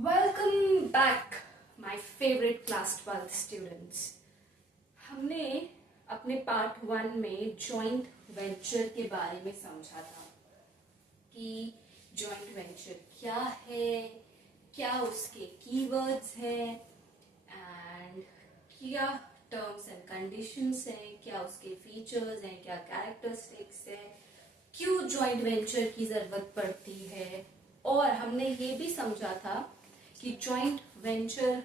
Welcome back my favourite class 12 students. हमने अपने part 1 में जॉइंट वेंचर के बारे में समझा था कि जॉइंट वेंचर क्या है, क्या उसके कीवर्ड्स हैं एंड क्या टर्म्स एंड कंडीशंस हैं, क्या उसके फीचर्स हैं, क्या कैरेक्टरिस्टिक्स हैं, क्यों जॉइंट वेंचर की जरूरत पड़ती है। और हमने ये भी समझा था कि जॉइंट वेंचर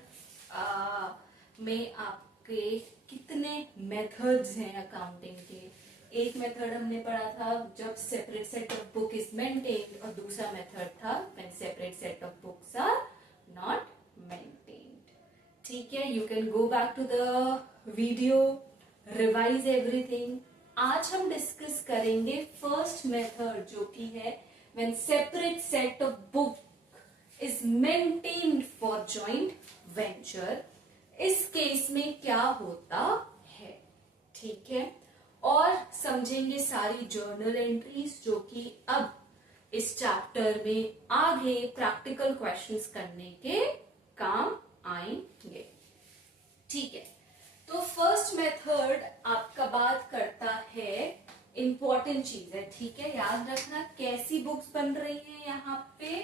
में आपके कितने मेथड्स हैं अकाउंटिंग के। एक मेथड हमने पढ़ा था जब separate set of book is maintained, और दूसरा मेथड था when separate set of books are not maintained. ठीक है, you can go back to the video, revise everything. आज हम डिस्कस करेंगे फर्स्ट मेथड जो कि है when separate set of book is maintained for joint venture। इस केस में क्या होता है, ठीक है। और समझेंगे सारी जर्नल एंट्रीज जो कि अब इस चैप्टर में आगे प्रैक्टिकल क्वेश्चंस करने के काम आएंगे। ठीक है, तो फर्स्ट मेथड आपका बात करता है, इंपॉर्टेंट चीज है, ठीक है, याद रखना कैसी बुक्स बन रही हैं यहाँ पे।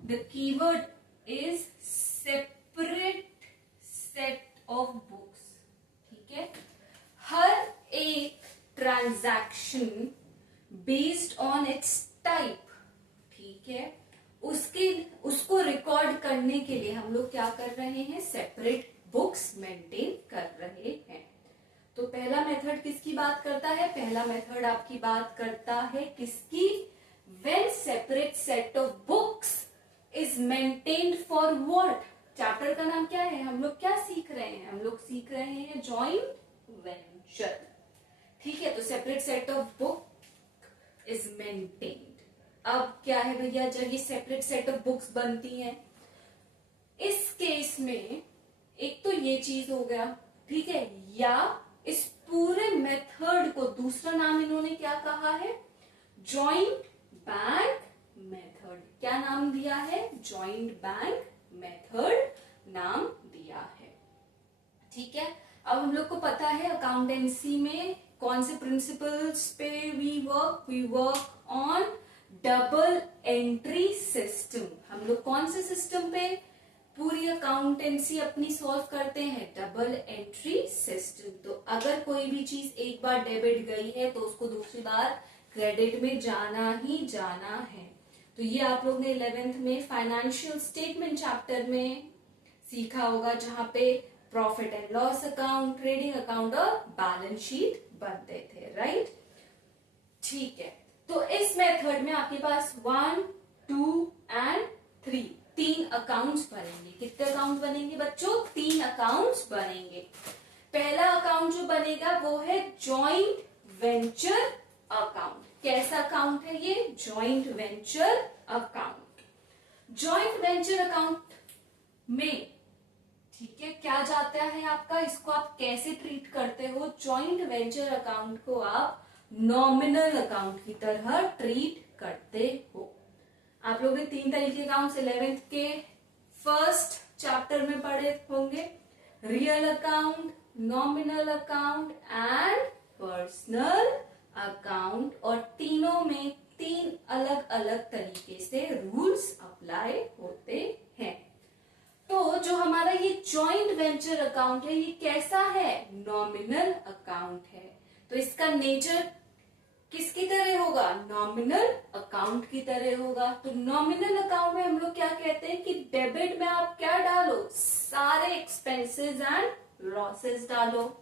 The keyword is separate set of books। ठीक है, हर एक transaction based on it's type, ठीक है, उसको रिकॉर्ड करने के लिए हम लोग क्या कर रहे हैं, सेपरेट बुक्स मेंटेन कर रहे हैं। तो पहला मेथड किसकी बात करता है, पहला मेथड आपकी बात करता है किसकी, when separate set of books is maintained for what। Chapter का नाम क्या है, हम लोग क्या सीख रहे हैं, हम लोग सीख रहे हैं जॉइंट वेंचर। ठीक है, तो separate set of book is maintained. अब क्या है भैया, जब ये सेपरेट सेट ऑफ बुक्स बनती हैं, इस केस में एक तो ये चीज हो गया, ठीक है, या इस पूरे मेथड को दूसरा नाम इन्होंने क्या कहा है, जॉइंट बैंक मेथड। क्या नाम दिया है, जॉइंट बैंक मेथड नाम दिया है। ठीक है, अब हम लोग को पता है अकाउंटेंसी में कौन से प्रिंसिपल्स पे we work on double entry system. हम लोग कौन से सिस्टम पे पूरी अकाउंटेंसी अपनी सॉल्व करते हैं, डबल एंट्री सिस्टम। तो अगर कोई भी चीज एक बार डेबिट गई है तो उसको दूसरी बार क्रेडिट में जाना ही जाना है। तो ये आप लोग ने 11th में फाइनेंशियल स्टेटमेंट चैप्टर में सीखा होगा, जहां पे profit and loss account, trading account और बैलेंस शीट बनते थे, राइट। ठीक है, तो इस मेथड में आपके पास 1, 2 एंड 3 तीन अकाउंट्स बनेंगे। कितने अकाउंट बनेंगे बच्चों, 3 अकाउंट्स बनेंगे। पहला अकाउंट जो बनेगा वो है जॉइंट वेंचर अकाउंट। कैसा अकाउंट है ये, joint venture account. Joint venture account में, ठीक है, क्या जाता है आपका, इसको आप कैसे ट्रीट करते हो, जॉइंट वेंचर अकाउंट को आप नॉमिनल अकाउंट की तरह ट्रीट करते हो। आप लोग ने 3 तरीके अकाउंट 11th के फर्स्ट चैप्टर में पढ़े होंगे, real account, nominal account and personal account. और तीनों में 3 अलग अलग तरीके से रूल्स अप्लाई होते हैं। तो जो हमारा ये जॉइंट वेंचर अकाउंट है, ये कैसा है, नॉमिनल अकाउंट है। तो इसका नेचर किसकी तरह होगा, नॉमिनल अकाउंट की तरह होगा। तो नॉमिनल अकाउंट में हम लोग क्या कहते हैं कि डेबिट में आप क्या डालो, सारे एक्सपेंसेस एंड लॉसेस डालो,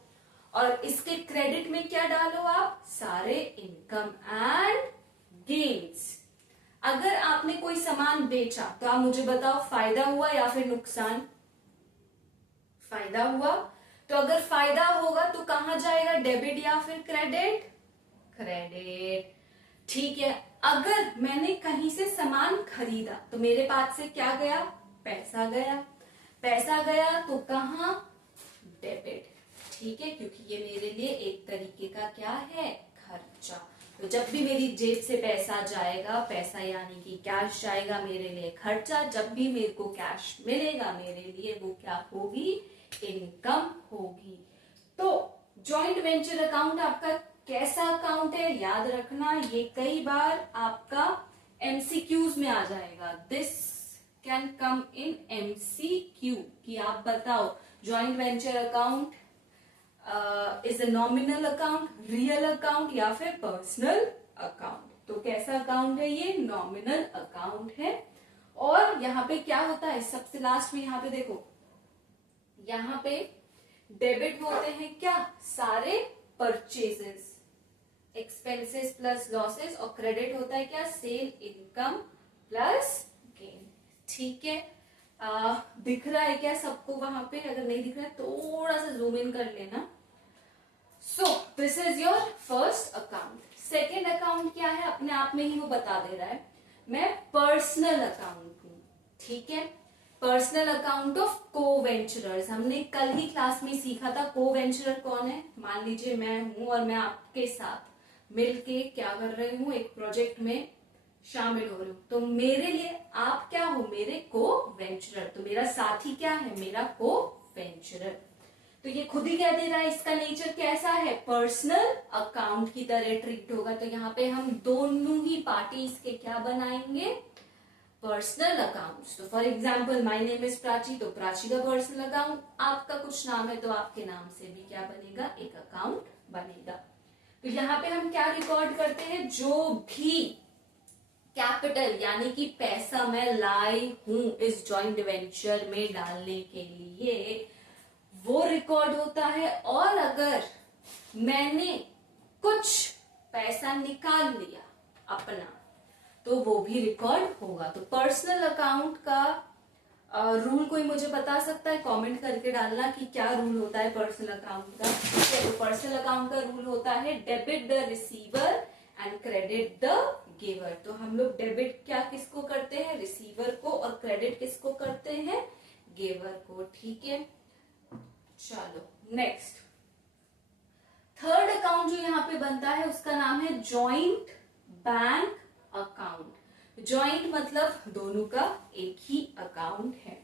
और इसके क्रेडिट में क्या डालो आप, सारे इनकम एंड गेन्स। अगर आपने कोई सामान बेचा तो आप मुझे बताओ फायदा हुआ या फिर नुकसान, फायदा हुआ। तो अगर फायदा होगा तो कहां जाएगा, डेबिट या फिर क्रेडिट, क्रेडिट। ठीक है, अगर मैंने कहीं से सामान खरीदा तो मेरे पास से क्या गया, पैसा गया, पैसा गया तो कहां, डेबिट। ठीक है, क्योंकि ये मेरे लिए एक तरीके का क्या है, खर्चा। तो जब भी मेरी जेब से पैसा जाएगा, पैसा यानी कि कैश जाएगा मेरे लिए खर्चा, जब भी मेरे को कैश मिलेगा मेरे लिए वो क्या होगी, इनकम होगी। तो जॉइंट वेंचर अकाउंट आपका कैसा अकाउंट है, याद रखना, ये कई बार आपका एमसीक्यूज में आ जाएगा। This can come in MCQ कि आप बताओ joint venture account is a nominal account, real account या फिर पर्सनल अकाउंट। तो कैसा अकाउंट है ये, नॉमिनल अकाउंट है। और यहाँ पे क्या होता है, सबसे लास्ट में यहाँ पे देखो, यहाँ पे डेबिट होते हैं क्या, सारे परचेजेस, एक्सपेंसेस प्लस लॉसेस, और क्रेडिट होता है क्या, सेल इनकम प्लस गेन। ठीक है, दिख रहा है क्या सबको वहां पे, अगर नहीं दिख रहा है थोड़ा सा जूम इन कर लेना। So this is your first account. Second account क्या है, अपने आप में ही वो बता दे रहा है, मैं पर्सनल अकाउंट हूं। ठीक है, personal account of co venturers. हमने कल ही क्लास में सीखा था को वेंचरर कौन है। मान लीजिए मैं हूं और मैं आपके साथ मिलके क्या कर रही हूँ, एक प्रोजेक्ट में शामिल हो रही हूँ, तो मेरे लिए आप क्या हो, मेरे को वेंचरर। तो मेरा साथी क्या है, मेरा को वेंचरर। तो ये खुद ही कह दे रहा है इसका नेचर कैसा है, पर्सनल अकाउंट की तरह ट्रीट होगा। तो यहाँ पे हम दोनों ही पार्टीज के क्या बनाएंगे, पर्सनल अकाउंट्स। तो for example my name is Prachi, तो प्राची का पर्सनल अकाउंट, आपका कुछ नाम है तो आपके नाम से भी क्या बनेगा, एक अकाउंट बनेगा। तो यहाँ पे हम क्या रिकॉर्ड करते हैं, जो भी कैपिटल यानी कि पैसा मैं लाई हूं इस जॉइंट वेंचर में डालने के लिए, वो रिकॉर्ड होता है। और अगर मैंने कुछ पैसा निकाल लिया अपना, तो वो भी रिकॉर्ड होगा। तो पर्सनल अकाउंट का रूल कोई मुझे बता सकता है, कमेंट करके डालना कि क्या रूल होता है पर्सनल अकाउंट का। तो पर्सनल अकाउंट का रूल होता है debit the receiver and credit the giver. तो हम लोग डेबिट क्या किसको करते हैं, रिसीवर को, और क्रेडिट किसको करते हैं, गिवर को। ठीक है, चलो नेक्स्ट थर्ड अकाउंट जो यहाँ पे बनता है उसका नाम है जॉइंट बैंक अकाउंट। जॉइंट मतलब दोनों का एक ही अकाउंट है।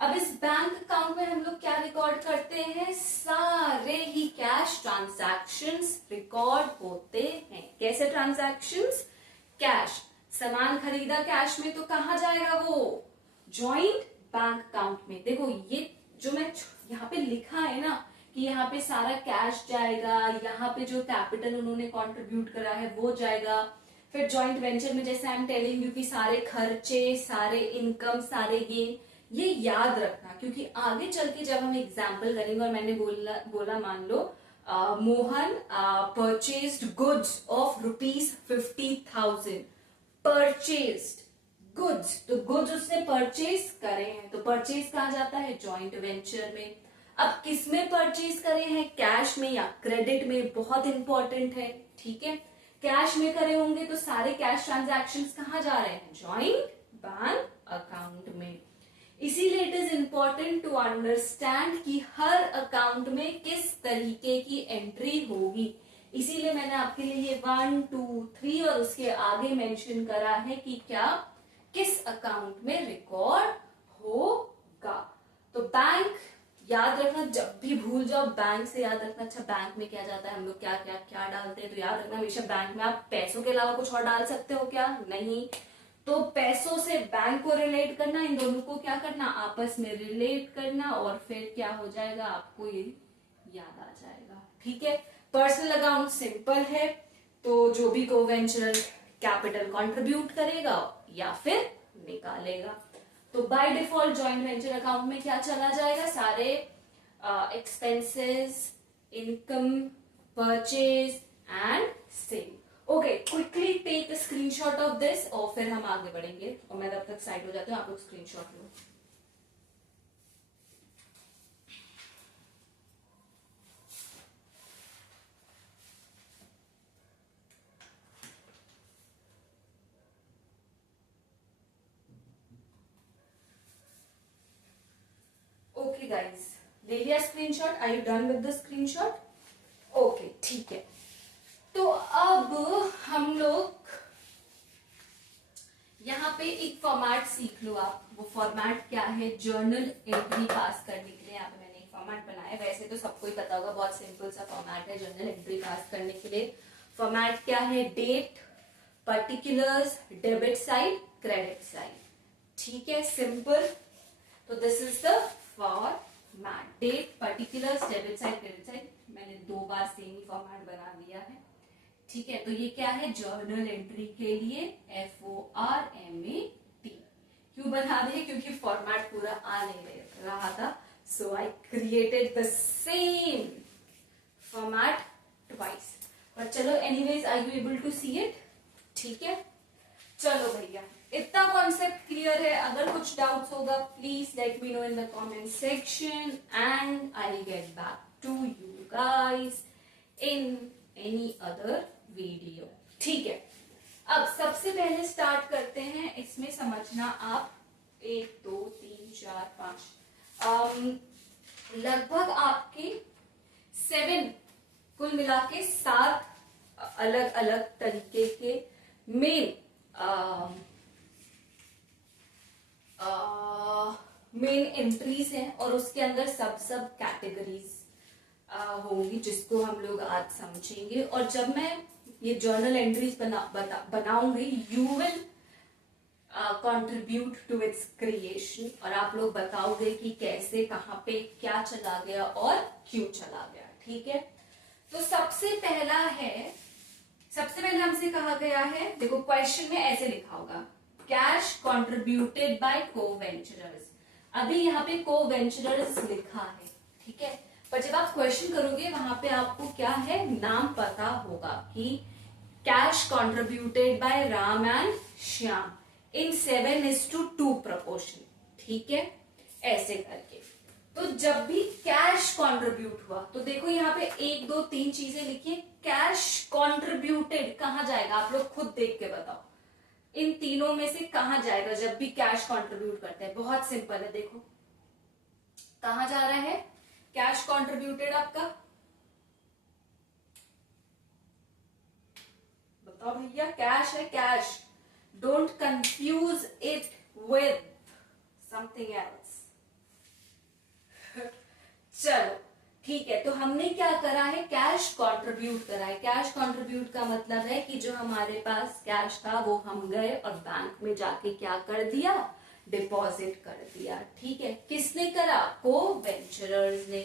अब इस बैंक अकाउंट में हम लोग क्या रिकॉर्ड करते हैं, सारे ही कैश ट्रांजैक्शंस रिकॉर्ड होते हैं। कैसे ट्रांजैक्शंस, कैश, सामान खरीदा कैश में तो कहां जाएगा वो, जॉइंट बैंक अकाउंट में। देखो ये जो मैं यहाँ पे लिखा है ना कि यहाँ पे सारा कैश जाएगा, यहाँ पे जो कैपिटल उन्होंने कंट्रीब्यूट करा है वो जाएगा। फिर जॉइंट वेंचर में जैसे आई एम टेलिंग यू कि सारे खर्चे, सारे इनकम, सारे गेन, ये याद रखना, क्योंकि आगे चल के जब हम एग्जाम्पल करेंगे और मैंने बोला मान लो Mohan purchased goods of ₹50,000, purchased goods, तो गुड्स उसने परचेज करे हैं, तो परचेज कहा जाता है जॉइंट वेंचर में। अब किसमें परचेज करे हैं, कैश में या क्रेडिट में, बहुत इंपॉर्टेंट है। ठीक है, कैश में करे होंगे तो सारे कैश ट्रांजैक्शंस कहाँ जा रहे हैं, जॉइंट बैंक अकाउंट में। इसीलिए it is important to understand कि हर अकाउंट में किस तरीके की एंट्री होगी। इसीलिए मैंने आपके लिए 1, 2, 3 और उसके आगे मेंशन करा है कि क्या किस अकाउंट में रिकॉर्ड होगा। तो बैंक याद रखना, जब भी भूल जाओ बैंक से याद रखना। अच्छा बैंक में क्या जाता है, हम लोग क्या क्या क्या डालते हैं, तो याद रखना हमेशा बैंक में आप पैसों के अलावा कुछ और डाल सकते हो क्या, नहीं। तो पैसों से बैंक को रिलेट करना, इन दोनों को क्या करना, आपस में रिलेट करना, और फिर क्या हो जाएगा, आपको ये याद आ जाएगा। ठीक है, पर्सनल अकाउंट सिंपल है, तो जो भी कोवेंचरल कैपिटल कंट्रीब्यूट करेगा या फिर निकालेगा। तो by default joint venture account में क्या चला जाएगा, सारे expenses, income, purchase and sale. Okay, quickly take a screenshot of this और फिर हम आगे बढ़ेंगे। और मैं तब तक साइड हो जाती हूँ, आप लोग स्क्रीनशॉट लो। ओके गाइज, ले लिया screenshot, are you done with the screenshot? Okay ठीक है। तो तो अब हम लोग यहाँ पे एक फॉर्मेट सीख लो आप। वो फॉर्मेट क्या है? जर्नल एंट्री पास करने के लिए यहाँ पे मैंने एक फॉर्मेट बनाया है। वैसे तो सबको ही पता होगा, बहुत सिंपल सा फॉर्मेट है जर्नल एंट्री पास करने के लिए। फॉर्मेट क्या है? Date, particulars, debit side, credit side. ठीक है, सिंपल। तो this is the format, date, particulars, debit side, credit side. मैंने 2 बार सेम ही फॉर्मेट बना दिया है। ठीक है, तो ये क्या है? जर्नल एंट्री के लिए FORMAT। क्यों बना दिए? क्योंकि फॉर्मेट पूरा आ नहीं रहा था, so I created the same format twice. पर चलो, anyways, are you able to see it? ठीक है, चलो भैया, इतना कॉन्सेप्ट क्लियर है। अगर कुछ डाउट्स होगा please let me know in the comment section and I will get back to you guys in any other video. ठीक है, अब सबसे पहले स्टार्ट करते हैं। इसमें समझना आप 1 2 3 4 5 लगभग आपके 7 कुल मिला के 7 अलग अलग तरीके के मेन एंट्रीज हैं और उसके अंदर सब कैटेगरीज होंगी जिसको हम लोग आज समझेंगे। और जब मैं ये जर्नल एंट्रीज बनाऊंगी, you will contribute to its creation और आप लोग बताओगे कि कैसे, कहाँ पे क्या चला गया और क्यों चला गया। ठीक है, तो सबसे पहले हमसे कहा गया है, देखो क्वेश्चन में ऐसे लिखा होगा, कैश कंट्रीब्यूटेड बाय को-वेंचरर्स। अभी यहाँ पे को-वेंचरर्स लिखा है, ठीक है, पर जब आप क्वेश्चन करोगे वहां पे आपको क्या है, नाम पता होगा कि cash contributed bye Ram and Shyam in 7:2 proportion. ठीक है, ऐसे करके। तो जब भी कैश कंट्रीब्यूट हुआ तो देखो यहाँ पे 1 2 3 चीजें लिखी है। कैश कंट्रीब्यूटेड कहाँ जाएगा? आप लोग खुद देख के बताओ, इन तीनों में से कहाँ जाएगा जब भी कैश कंट्रीब्यूट करते हैं? बहुत सिंपल है, देखो कहाँ जा रहा है कैश कंट्रीब्यूटेड आपका? बताओ भैया, कैश है, cash. Don't confuse it with something else. चलो ठीक है, तो हमने क्या करा है? कैश कंट्रीब्यूट करा है। कैश कंट्रीब्यूट का मतलब है कि जो हमारे पास कैश था वो हम गए और बैंक में जाके क्या कर दिया? डिपॉजिट कर दिया। ठीक है, किसने करा? को-वेंचरर्स ने।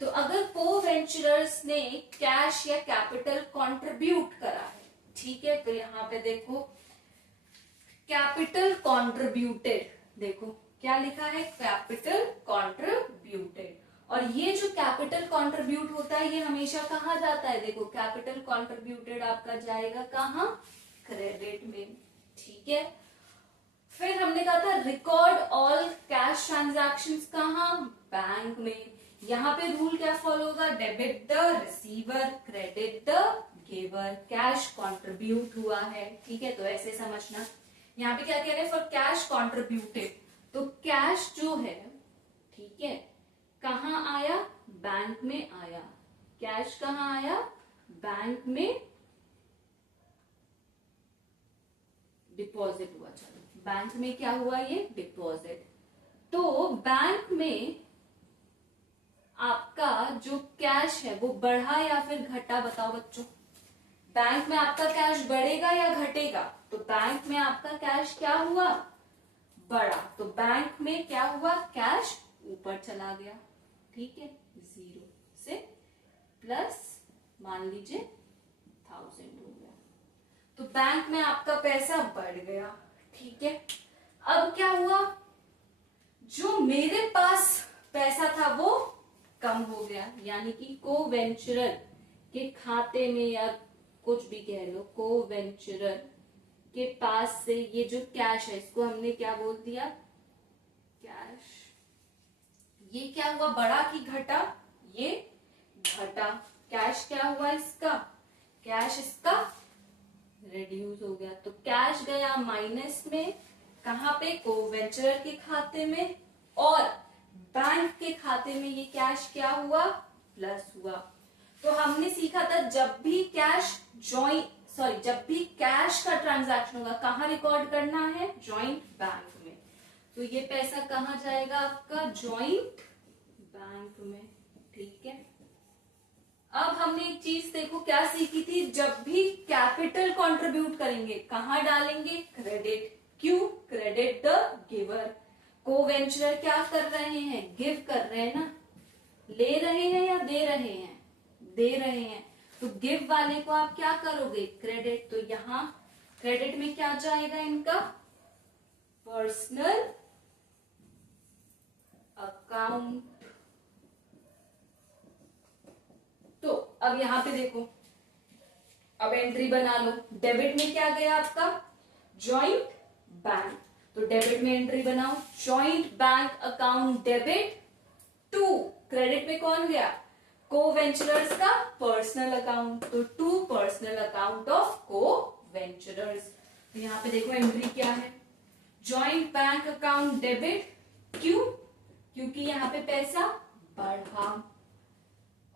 तो अगर को-वेंचरर्स ने कैश या कैपिटल कंट्रीब्यूट करा है, ठीक है, तो यहाँ पे देखो कैपिटल कंट्रीब्यूटेड, देखो क्या लिखा है? Capital contributed. और ये जो कैपिटल कंट्रीब्यूट होता है ये हमेशा कहाँ जाता है? देखो कैपिटल कंट्रीब्यूटेड आपका जाएगा कहाँ? क्रेडिट में। ठीक है, फिर हमने कहा था रिकॉर्ड ऑल कैश ट्रांजैक्शंस कहाँ? बैंक में। यहाँ पे रूल क्या फॉलो होगा? Debit the receiver, credit the giver. Cash contribute हुआ है, ठीक है, तो ऐसे समझना। यहाँ पे क्या कह रहे हैं? फॉर कैश कंट्रीब्यूटेड, तो कैश जो है, ठीक है, कहाँ आया? बैंक में आया। कैश कहाँ आया? बैंक में डिपॉजिट हुआ। चलो, बैंक में क्या हुआ? ये डिपॉजिट। तो बैंक में आपका जो कैश है वो बढ़ा या फिर घटा? बताओ बच्चों, बैंक में आपका कैश बढ़ेगा या घटेगा? तो बैंक में आपका कैश क्या हुआ? बढ़ा। तो बैंक में क्या हुआ? कैश ऊपर चला गया। ठीक है, 0 से प्लस मान लीजिए 1000 हो गया, तो बैंक में आपका पैसा बढ़ गया। ठीक है, अब क्या हुआ? जो मेरे पास पैसा था वो कम हो गया, यानी कि को-वेंचरर के खाते में या कुछ भी कह लो, को-वेंचरर के पास से ये जो कैश है इसको हमने क्या बोल दिया? कैश। ये क्या हुआ? बढ़ा कि घटा? ये घटा। कैश क्या हुआ इसका? कैश इसका रिड्यूस हो गया। तो कैश गया माइनस में, कहां पे? को-वेंचरर के खाते में, और बैंक के खाते में ये कैश क्या हुआ? प्लस हुआ। तो हमने सीखा था जब भी कैश का ट्रांजैक्शन होगा कहाँ रिकॉर्ड करना है, जॉइंट बैंक में। तो ये पैसा कहाँ जाएगा आपका, जॉइंट बैंक में। ठीक है, अब हमने एक चीज देखो क्या सीखी थी, जब भी कैपिटल कंट्रीब्यूट करेंगे कहाँ डालेंगे, क्रेडिट। क्यों, क्रेडिट द गिवर। को वेंचरर क्या कर रहे हैं, गिव कर रहे हैं ना, ले रहे हैं या दे रहे हैं, दे रहे हैं। तो गिव वाले को आप क्या करोगे, क्रेडिट। तो यहां क्रेडिट में क्या जाएगा इनका, पर्सनल अकाउंट। तो अब यहां पे देखो, अब एंट्री बना लो। डेबिट में क्या गया आपका, जॉइंट बैंक। तो डेबिट में एंट्री बनाओ, joint bank account debit to. Credit में कौन गया, को वेंचरर्स का पर्सनल अकाउंट। तो to personal account of co venturers. तो यहां पे देखो एंट्री क्या है, जॉइंट बैंक अकाउंट डेबिट। क्यों, क्योंकि यहां पे पैसा बढ़ा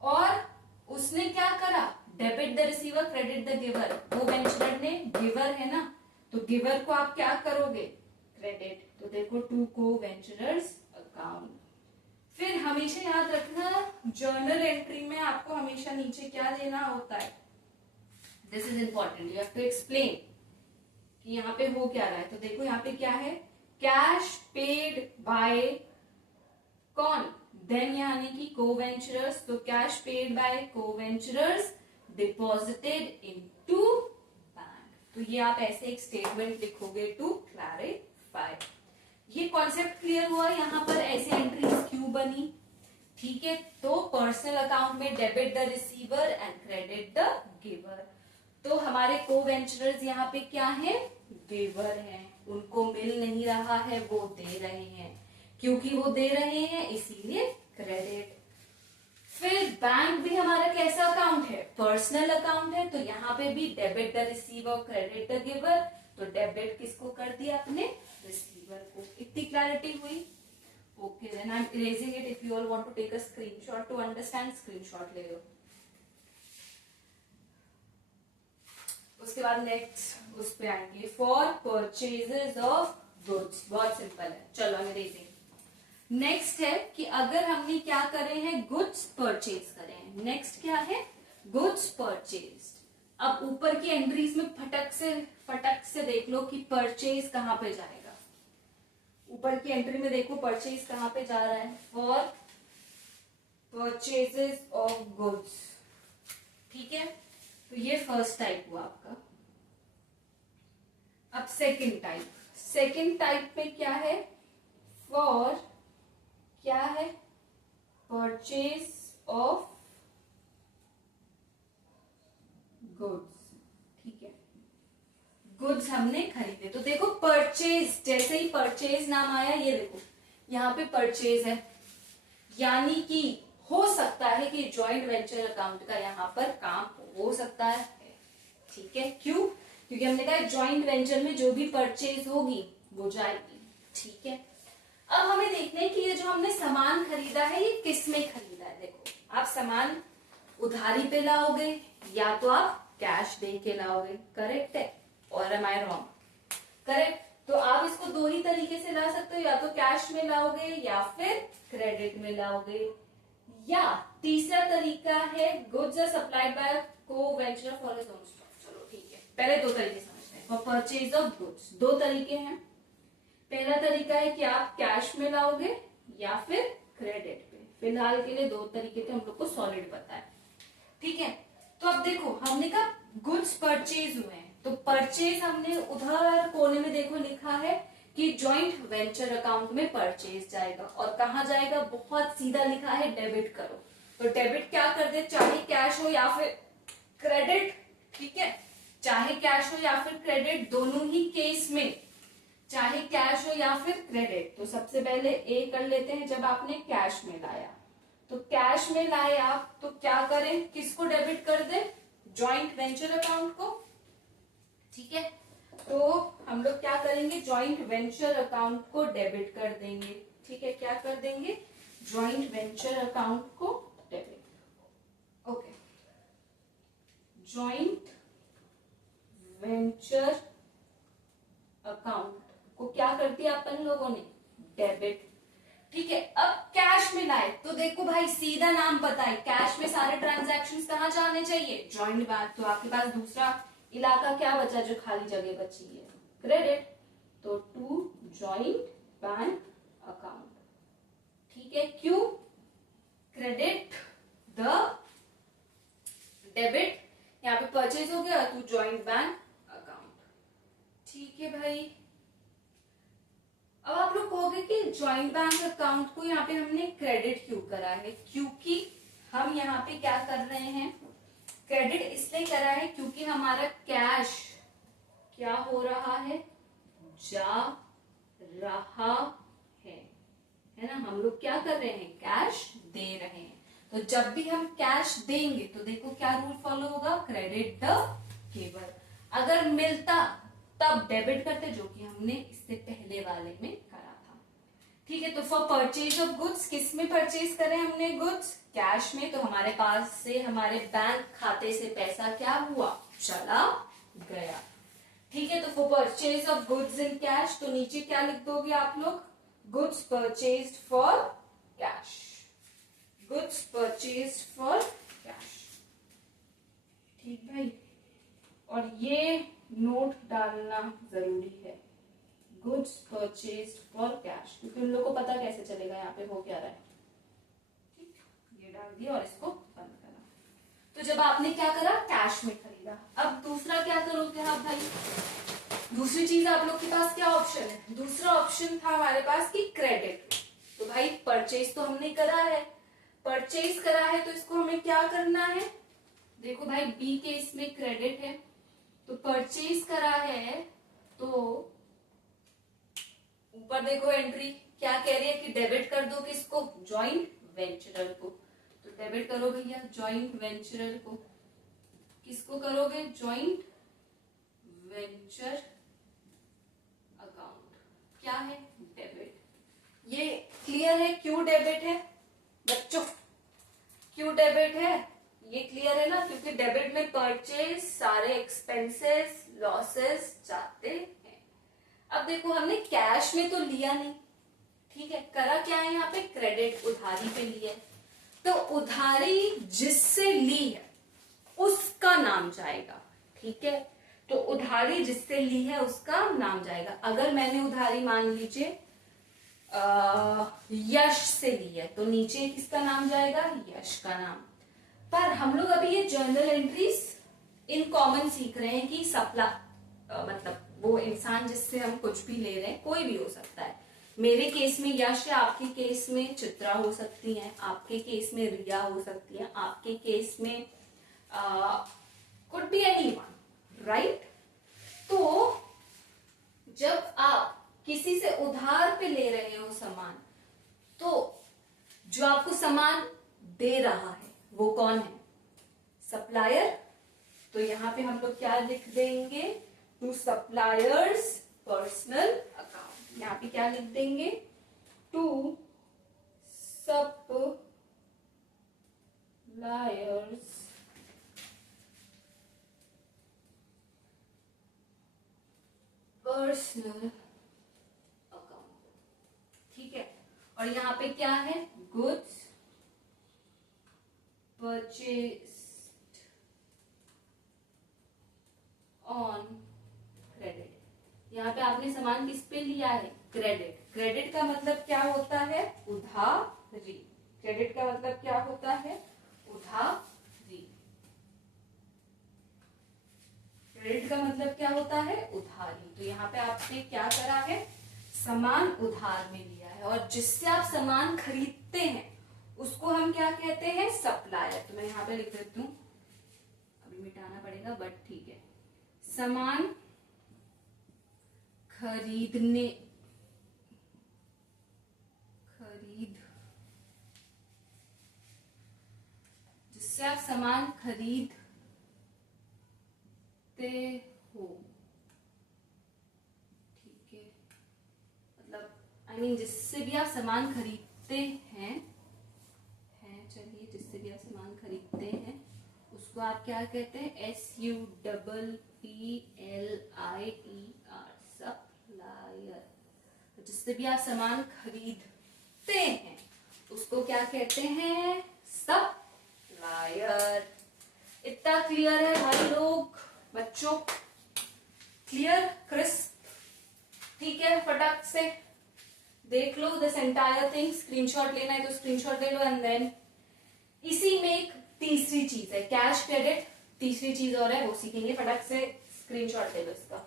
और उसने क्या करा, debit the receiver credit the giver. वो वेंचरर ने गिवर है ना, तो गिवर को आप क्या करोगे, क्रेडिट। तो देखो टू को वेंचरर्स अकाउंट। फिर हमेशा याद रखना, जर्नल एंट्री में आपको हमेशा नीचे क्या देना होता है, this is important, you have to explain कि यहाँ पे हो क्या रहा है। तो देखो यहाँ पे क्या है, कैश पेड बाय कौन, देन यानी कि को वेंचरर्स। तो कैश पेड बाय को वेंचरर्स डिपॉजिटेड इनटू बैंक। तो ये आप ऐसे एक स्टेटमेंट लिखोगे टू क्लैरिफाई। ये कॉन्सेप्ट क्लियर हुआ, यहाँ पर ऐसे एंट्रीज क्यों बनी। ठीक है, तो पर्सनल अकाउंट में debit the receiver and credit the giver. तो हमारे को वेंचरर्स यहाँ पे क्या है, गिवर हैं, उनको मिल नहीं रहा है, वो दे रहे हैं। क्योंकि वो दे रहे हैं इसीलिए क्रेडिट। फिर बैंक भी हमारा कैसा अकाउंट है, पर्सनल अकाउंट है। तो यहाँ पे भी debit the receiver credit the giver. तो डेबिट किसको कर दिया, अपने रिसीवर को। इतनी क्लैरिटी हुई। Okay, then I am erasing it. If you all want to take a screenshot to understand, screenshot ले लो। उसके बाद नेक्स्ट उस पे आएंगे, फॉर परचेजेस ऑफ गुड्स। बहुत सिंपल है, चलो आई एम इरेजिंग। नेक्स्ट है कि अगर हमने क्या करे हैं, गुड्स परचेज करे हैं। नेक्स्ट क्या है, गुड्स परचेज। अब ऊपर की एंट्रीज में फटक से देख लो कि परचेज कहां पे जाएगा। ऊपर की एंट्री में देखो परचेज कहां पे जा रहा है, फॉर परचेजेस ऑफ गुड्स। ठीक है, तो ये फर्स्ट टाइप हुआ आपका। अब सेकंड टाइप में क्या है, फॉर क्या है, परचेज ऑफ गुड्स। ठीक है, गुड्स हमने खरीदे। तो देखो परचेज, जैसे ही परचेज नाम आया, ये देखो यहाँ पे परचेज है, यानी कि हो सकता है कि जॉइंट वेंचर अकाउंट का यहाँ पर काम हो सकता है। ठीक है, क्यों, क्योंकि हमने कहा जॉइंट वेंचर में जो भी परचेज होगी वो जाएगी। ठीक है, अब हमें देखना है कि ये जो हमने सामान खरीदा है ये किस में खरीदा है। देखो, आप सामान उधारी पे लाओगे या तो आप कैश दे के लाओगे, करेक्ट है, और एम आई रॉन्ग, करेक्ट। तो आप इसको दो ही तरीके से ला सकते हो, या तो कैश में लाओगे या फिर क्रेडिट में लाओगे, या तीसरा तरीका है गुड्स आर सप्लाइड बाय को venture for his own stock. चलो ठीक है, पहले दो तरीके समझते हैं। फॉर परचेज ऑफ गुड्स दो तरीके हैं। पहला तरीका है कि आप कैश में लाओगे या फिर क्रेडिट पे। फिलहाल के लिए दो तरीके थे, हम लोग को सॉलिड पता है। ठीक है, तो अब देखो हमने कहा गुड्स परचेज हुए हैं, तो परचेज हमने उधर कोने में देखो लिखा है कि जॉइंट वेंचर अकाउंट में परचेज जाएगा। और कहाँ जाएगा, बहुत सीधा लिखा है डेबिट करो। तो डेबिट क्या कर दे, चाहे कैश हो या फिर क्रेडिट। ठीक है, चाहे कैश हो या फिर क्रेडिट, दोनों ही केस में चाहे कैश हो या फिर क्रेडिट। तो सबसे पहले ए कर लेते हैं, जब आपने कैश में लाया, तो कैश में लाए आप, तो क्या करें, किसको डेबिट कर दे, जॉइंट वेंचर अकाउंट को। ठीक है, तो हम लोग क्या करेंगे, जॉइंट वेंचर अकाउंट को डेबिट कर देंगे। ठीक है, क्या कर देंगे, जॉइंट वेंचर अकाउंट को डेबिट। ओके, देखो भाई सीधा नाम पता है, कैश में सारे ट्रांजैक्शंस कहाँ जाने चाहिए, जॉइंट बैंक। तो आपके पास दूसरा इलाका क्या बचा जो खाली जगह बची है, क्रेडिट। तो टू जॉइंट बैंक अकाउंट, ठीक है। क्यों, क्रेडिट द डेबिट, यहाँ पे परचेज हो गया टू जॉइंट बैंक अकाउंट, ठीक है भाई। अब आप लोग कहोगे कि जॉइंट बैंक अकाउंट को यहाँ पे हमने क्रेडिट क्यों करा है, क्योंकि हम यहाँ पे क्या कर रहे हैं, क्रेडिट इसलिए करा है क्योंकि हमारा कैश क्या हो रहा है, जा रहा है ना। हम लोग क्या कर रहे हैं, कैश दे रहे हैं। तो जब भी हम कैश देंगे तो देखो क्या रूल फॉलो होगा, क्रेडिट द गिवर। अगर मिलता तब डेबिट करते, जो कि हमने इससे पहले वाले में करा था, ठीक है। तो फॉर परचेज ऑफ गुड्स, किस में परचेज करें हमने गुड्स, कैश में। तो हमारे पास से हमारे बैंक खाते से पैसा क्या हुआ, चला गया, ठीक है। तो for purchase of goods in cash, तो नीचे क्या लिख दोगे आप लोग, goods purchased for cash, goods purchased for cash, ठीक भाई। और ये नोट डालना जरूरी है, गुड्स परचेज्ड फॉर कैश, क्योंकि उन लोगों को पता कैसे चलेगा यहाँ पे हो क्या रहा है, ठीक। ये डाल दिया और इसको बंद करा। तो जब आपने क्या करा, कैश में खरीदा। अब दूसरा क्या करोगे आप भाई, दूसरी चीज आप लोग के पास क्या ऑप्शन है, दूसरा ऑप्शन था हमारे पास कि क्रेडिट। तो भाई परचेज तो हमने करा है, परचेज करा है तो इसको हमें क्या करना है, देखो भाई बी के इसमें क्रेडिट है, तो परचेज करा है तो ऊपर देखो एंट्री क्या कह रही है कि डेबिट कर दो किसको, जॉइंट वेंचरर को। तो डेबिट करो भैया जॉइंट वेंचरर को, किसको करोगे, जॉइंट वेंचर अकाउंट, क्या है, डेबिट। ये क्लियर है क्यों डेबिट है बच्चों, क्यों डेबिट है, ये क्लियर है ना, क्योंकि डेबिट में परचेज सारे एक्सपेंसेस लॉसेस जाते हैं। अब देखो हमने कैश में तो लिया नहीं, ठीक है, करा क्या है यहाँ पे, क्रेडिट, उधारी पे लिया है। तो उधारी जिससे ली है उसका नाम जाएगा, ठीक है। तो उधारी जिससे ली है उसका नाम जाएगा। अगर मैंने उधारी मान लीजिए यश से ली है तो नीचे किसका नाम जाएगा, यश का नाम। पर हम लोग अभी ये जर्नल एंट्रीज इन कॉमन सीख रहे हैं कि मतलब वो इंसान जिससे हम कुछ भी ले रहे हैं कोई भी हो सकता है। मेरे केस में यश है, आपके केस में चित्रा हो सकती है, आपके केस में रिया हो सकती है, आपके केस में कुड बी एनीवन, राइट। तो जब आप किसी से उधार पे ले रहे हो सामान, तो जो आपको सामान दे रहा है वो कौन है, सप्लायर। तो यहां पे हम लोग क्या लिख देंगे, टू सप्लायर्स पर्सनल अकाउंट। यहां पे क्या लिख देंगे, टू सप्लायर्स पर्सनल अकाउंट, ठीक है। और यहाँ पे क्या है, गुड्स परचेज्ड ऑन क्रेडिट। यहाँ पे आपने सामान किस पे लिया है, क्रेडिट। क्रेडिट का मतलब क्या होता है, उधारी। क्रेडिट का मतलब क्या होता है, उधारी। क्रेडिट का मतलब क्या होता है, उधारी। तो यहाँ पे आपने क्या करा है, सामान उधार में लिया है। और जिससे आप सामान खरीदते हैं उसको हम क्या कहते हैं, सप्लायर। तो मैं यहाँ पे लिख देती हूँ, अभी मिटाना पड़ेगा बट ठीक है। सामान खरीद जिससे आप सामान खरीदते हो, ठीक है, मतलब आई मीन जिससे भी आप सामान खरीदते हैं, चलिए जिससे भी आप सामान खरीदते हैं उसको आप क्या कहते हैं, SUPPLIER, सप्लायर। जिससे भी आप सामान खरीदते हैं उसको क्या क्या कहते हैं? सप्लायर। इतना क्लियर है भाई लोग, बच्चों? Clear, crisp? ठीक है, फटाक से देख लो दिस एंटायर थिंग। स्क्रीनशॉट लेना है तो स्क्रीनशॉट ले लो। एंड देन इसी में एक तीसरी चीज है, कैश क्रेडिट। तीसरी चीज और है, वो सीखेंगे। फटाक से स्क्रीनशॉट ले लो इसका।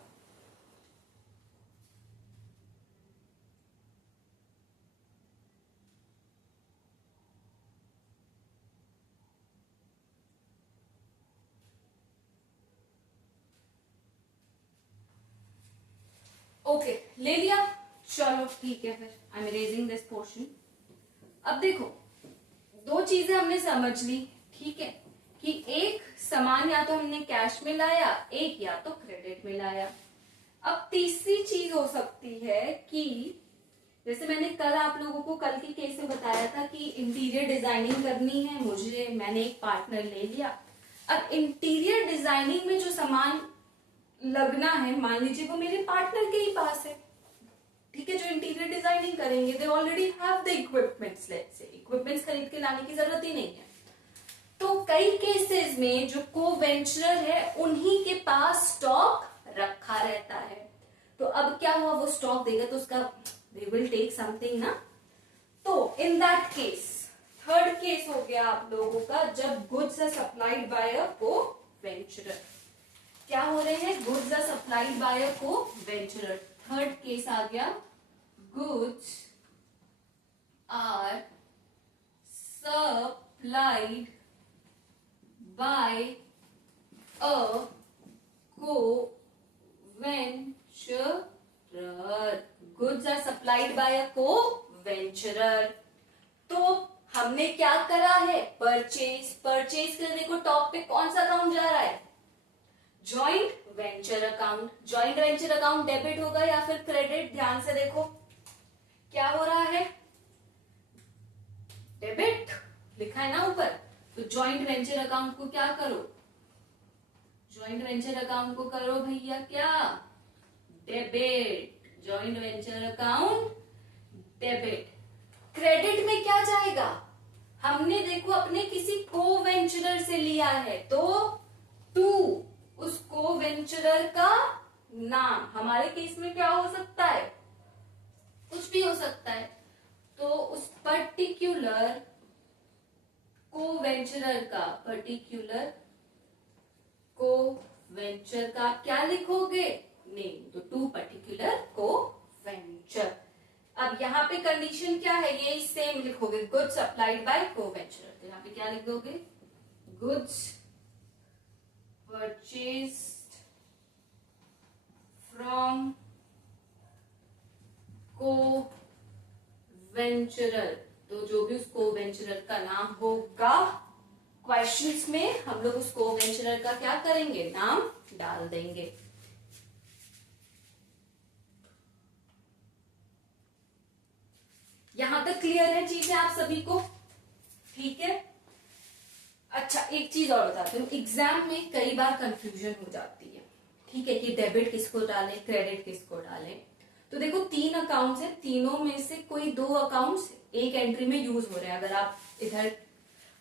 ओके, ले लिया? चलो ठीक है, फिर आई एम इरेजिंग दिस पोर्शन। अब देखो, दो चीजें हमने समझ ली, ठीक है, कि एक सामान या तो हमने कैश में लाया, एक या तो क्रेडिट में लाया। अब तीसरी चीज हो सकती है कि जैसे मैंने कल आप लोगों को कल के केस में बताया था कि इंटीरियर डिजाइनिंग करनी है मुझे, मैंने एक पार्टनर ले लिया। अब इंटीरियर डिजाइनिंग में जो सामान लगना है, मान लीजिए वो मेरे पार्टनर के ही पास है, ठीक है, जो इंटीरियर डिजाइनिंग करेंगे, they already have the equipments. Let's say equipments खरीद के लाने की जरूरत ही नहीं है। तो कई केसेस में जो को वेंचरर है उन्हीं के पास स्टॉक रखा रहता है। तो अब क्या हुआ, वो स्टॉक देगा तो उसका दे विल टेक समथिंग ना। तो in that case third case हो गया आप लोगों का, जब goods are supplied by a co-venturer. क्या हो रहे हैं? Goods are supplied by a co-venturer. Third case आ गया, goods are supplied by a co-venturer. Goods are supplied by a co-venturer. तो हमने क्या करा है? परचेज। परचेज के लिए देखो टॉप पे कौन सा अकाउंट जा रहा है? Joint venture account. Joint venture account debit होगा या फिर क्रेडिट? ध्यान से देखो क्या हो रहा है, डेबिट लिखा है ना ऊपर। तो जॉइंट वेंचर अकाउंट को क्या करो? जॉइंट वेंचर अकाउंट को करो भैया क्या? Debit. Joint venture account debit. Credit में क्या जाएगा? हमने देखो अपने किसी को वेंचरर से लिया है, तो टू उस को वेंचरर का नाम। हमारे केस में क्या हो सकता है? कुछ भी हो सकता है। तो उस पर्टिकुलर को वेंचरर का, पर्टिकुलर को वेंचर का क्या लिखोगे? नेम। तो टू पर्टिकुलर को वेंचर। अब यहाँ पे कंडीशन क्या है? ये सेम लिखोगे, goods supplied by co-venturer. तो यहाँ पे क्या लिखोगे? Goods purchased from co-venturer। तो जो भी उस को-वेंचरर का नाम होगा, क्वेश्चंस में हम लोग उस को-वेंचरर का क्या करेंगे? नाम डाल देंगे। यहां तक क्लियर है चीजें आप सभी को? ठीक है। अच्छा, एक चीज और बताती हूँ, एग्जाम में कई बार कंफ्यूजन हो जाती है, ठीक है, कि डेबिट किसको डालें, क्रेडिट किसको डालें। तो देखो 3 अकाउंट्स है, तीनों में से कोई 2 अकाउंट्स एक एंट्री में यूज हो रहे हैं, अगर आप इधर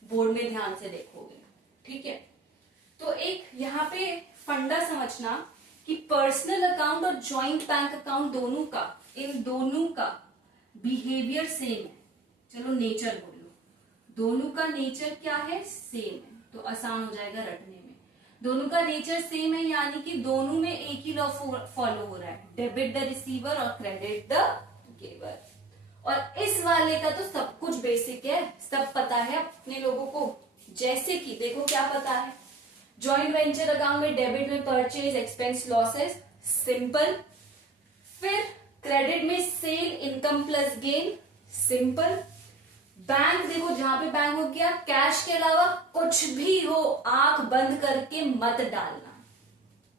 बोर्ड में ध्यान से देखोगे, ठीक है। तो एक यहाँ पे फंडा समझना कि पर्सनल अकाउंट और ज्वाइंट बैंक अकाउंट दोनों का, इन दोनों का बिहेवियर सेम है। चलो नेचर बोलो, दोनों का नेचर क्या है? सेम है। तो आसान हो जाएगा रटने में। दोनों का नेचर सेम है, यानी कि दोनों में एक ही लॉ फॉलो हो रहा है, डेबिट द रिसीवर और क्रेडिट द गिवर। और इस वाले का तो सब कुछ बेसिक है, सब पता है अपने लोगों को। जैसे कि देखो क्या पता है, जॉइंट वेंचर अकाउंट में डेबिट में परचेज, एक्सपेंस, लॉसेस, सिंपल। फिर क्रेडिट में sale, income plus gain, simple. Bank देखो, जहां पे बैंक हो गया, कैश के अलावा कुछ भी हो आंख बंद करके मत डालना,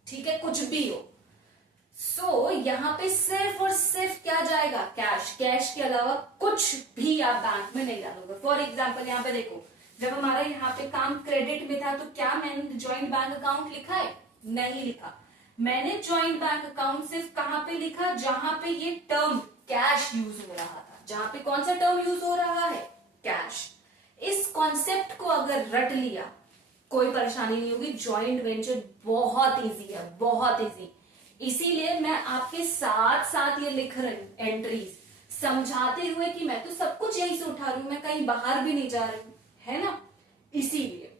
ठीक है, कुछ भी हो। सो यहाँ पे सिर्फ और सिर्फ क्या जाएगा? कैश। कैश के अलावा कुछ भी आप बैंक में नहीं डालोगे। फॉर एग्जाम्पल यहाँ पे देखो, जब हमारा यहाँ पे काम क्रेडिट में था तो क्या मैंने ज्वाइंट बैंक अकाउंट लिखा है? नहीं लिखा। मैंने ज्वाइंट बैंक अकाउंट सिर्फ कहां पे लिखा? जहां पे ये टर्म कैश यूज हो रहा था। जहां पे कौन सा टर्म यूज हो रहा है? कैश। इस कॉन्सेप्ट को अगर रट लिया कोई परेशानी नहीं होगी। जॉइंट वेंचर बहुत इजी है, बहुत इजी। इसीलिए मैं आपके साथ साथ ये लिख रही हूं एंट्रीज, समझाते हुए कि मैं तो सब कुछ यहीं से उठा रही हूं, मैं कहीं बाहर भी नहीं जा रही हूं, है ना। इसीलिए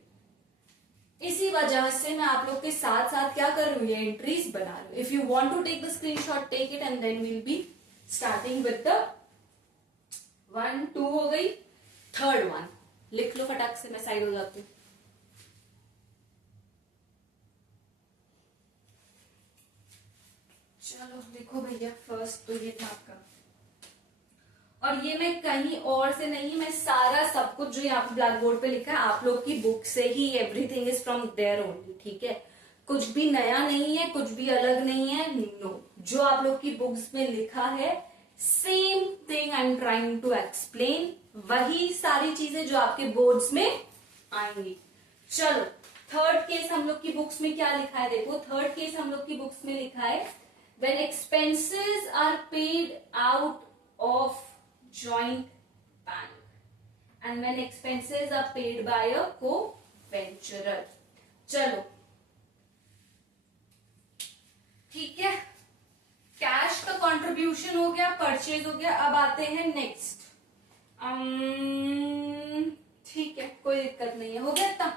इसी वजह से मैं आप लोग के साथ साथ क्या कर रही हूँ, ये एंट्रीज बना रही हूँ। If you want to take the screenshot, take it and then will be starting with the 1 2 हो गई, थर्ड वन लिख लो फटाक से, मैं साइड हो जाती हूँ। चलो देखो भैया, फर्स्ट तो ये था आपका, और ये मैं कहीं और से नहीं, मैं सारा सब कुछ जो यहाँ पे ब्लैक बोर्ड पे लिखा है आप लोग की बुक से ही, everything is from there only, ठीक है। कुछ भी नया नहीं है, कुछ भी अलग नहीं है, नो। जो आप लोग की बुक्स में लिखा है same thing I am trying to explain, वही सारी चीजें जो आपके बोर्ड्स में आएंगी। चलो थर्ड केस हम लोग की बुक्स में क्या लिखा है, देखो थर्ड केस हम लोग की बुक्स में लिखा है when expenses are paid out of joint bank and when expenses are paid by a co-venturer। चलो ठीक है, कैश का कंट्रीब्यूशन हो गया, परचेज हो गया। अब आते हैं नेक्स्ट। ठीक है, कोई दिक्कत नहीं है, हो गया इतना।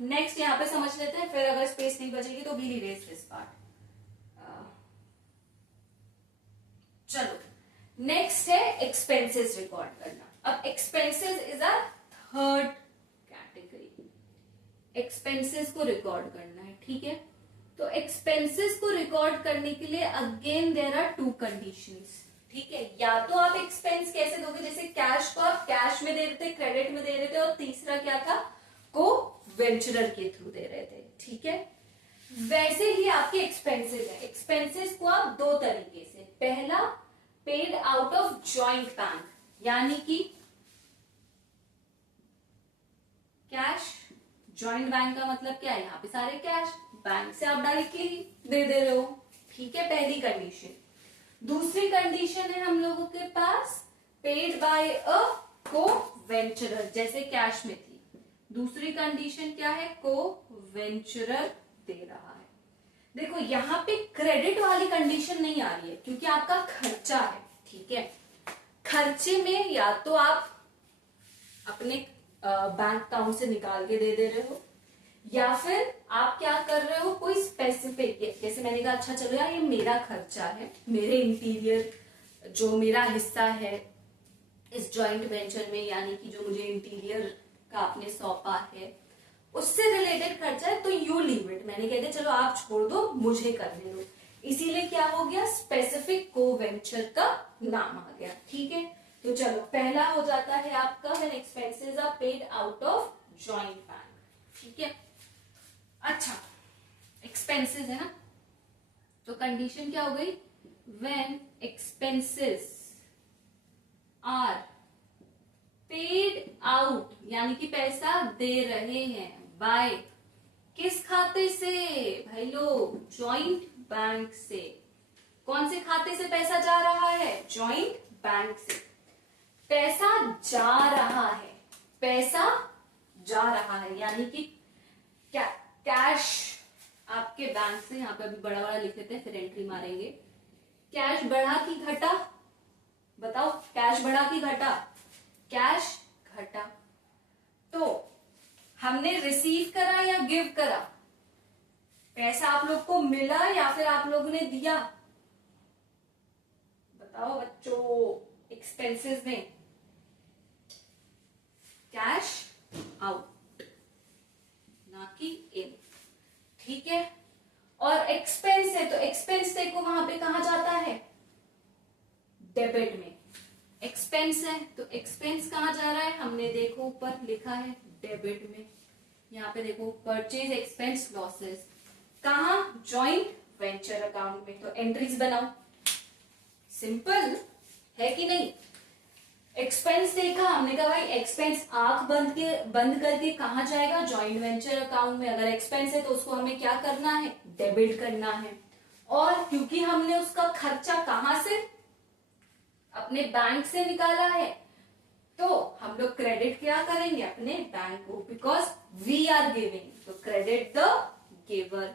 नेक्स्ट यहाँ पे समझ लेते हैं, फिर अगर स्पेस नहीं बचेगी तो वी इरेज दिस पार्ट। चलो नेक्स्ट है एक्सपेंसेस रिकॉर्ड करना। अब expenses is a third category, expenses को रिकॉर्ड करना है, ठीक है। तो एक्सपेंसेस को रिकॉर्ड करने के लिए अगेन देयर आर 2 कंडीशंस, ठीक है। या तो आप एक्सपेंस कैसे दोगे, जैसे कैश को आप कैश में दे रहे थे, क्रेडिट में दे रहे थे, और तीसरा क्या था, को वेंचरर के थ्रू दे रहे थे, ठीक है। वैसे ही आपके एक्सपेंसेस है, एक्सपेंसेस को आप 2 तरीके से, पहला paid out of joint bank, यानी कि कैश, जॉइंट बैंक का मतलब क्या है, यहाँ पे सारे कैश, बैंक से आप डायरेक्टली दे रहे हो, ठीक है, पहली कंडीशन। दूसरी कंडीशन है हम लोगों के पास पेड बाय अ को वेंचरर, जैसे कैश में थी। दूसरी कंडीशन क्या है, को वेंचरर दे रहा है। देखो यहाँ पे क्रेडिट वाली कंडीशन नहीं आ रही है क्योंकि आपका खर्चा है, ठीक है। खर्चे में या तो आप अपने बैंक अकाउंट से निकाल के दे रहे हो, या फिर आप क्या कर रहे हो, कोई स्पेसिफिक, जैसे मैंने कहा अच्छा चलो यार ये मेरा खर्चा है, मेरे इंटीरियर जो मेरा हिस्सा है इस जॉइंट वेंचर में, यानी कि जो मुझे इंटीरियर का आपने सौंपा है उससे रिलेटेड खर्चा है, तो यू लीव इट, मैंने कहते चलो आप छोड़ दो, मुझे करने दो। इसीलिए क्या हो गया, स्पेसिफिक को वेंचर का नाम आ गया, ठीक है। तो चलो पहला हो जाता है आपका when expenses are paid out of joint bank, ठीक है। अच्छा एक्सपेंसेस है ना, तो कंडीशन क्या हो गई, when expenses are paid out, यानी कि पैसा दे रहे हैं, बाय किस खाते से भाई लोग, जॉइंट बैंक से। कौन से खाते से पैसा जा रहा है, जॉइंट बैंक से। पैसा जा रहा है, पैसा जा रहा है, यानी कि कैश आपके बैंक से, यहां पे अभी बड़ा बड़ा लिख देते हैं फिर एंट्री मारेंगे। कैश बढ़ा कि घटा, बताओ, कैश बढ़ा कि घटा, कैश घटा। तो हमने रिसीव करा या गिव करा, पैसा आप लोग को मिला या फिर आप लोगों ने दिया, बताओ बच्चों। एक्सपेंसेस में कैश आउट ना कि इन, ठीक है। और एक्सपेंस है तो एक्सपेंस देखो वहां पे कहा जाता है, डेबिट में। एक्सपेंस है तो एक्सपेंस कहाँ जा रहा है, हमने देखो ऊपर लिखा है डेबिट में। यहाँ पे देखो परचेज एक्सपेंस लॉसेस, कहाँ, जॉइंट वेंचर अकाउंट में। तो एंट्रीज बनाओ, सिंपल है कि नहीं। एक्सपेंस देखा हमने, कहा भाई एक्सपेंस आंख बंद करके कहाँ जाएगा, जॉइंट वेंचर अकाउंट में। अगर एक्सपेंस है तो उसको हमें क्या करना है, डेबिट करना है। और क्योंकि हमने उसका खर्चा कहाँ से, अपने बैंक से निकाला है, तो हम लोग क्रेडिट क्या करेंगे अपने बैंक को, बिकॉज वी आर गिविंग, तो क्रेडिट द गिवर।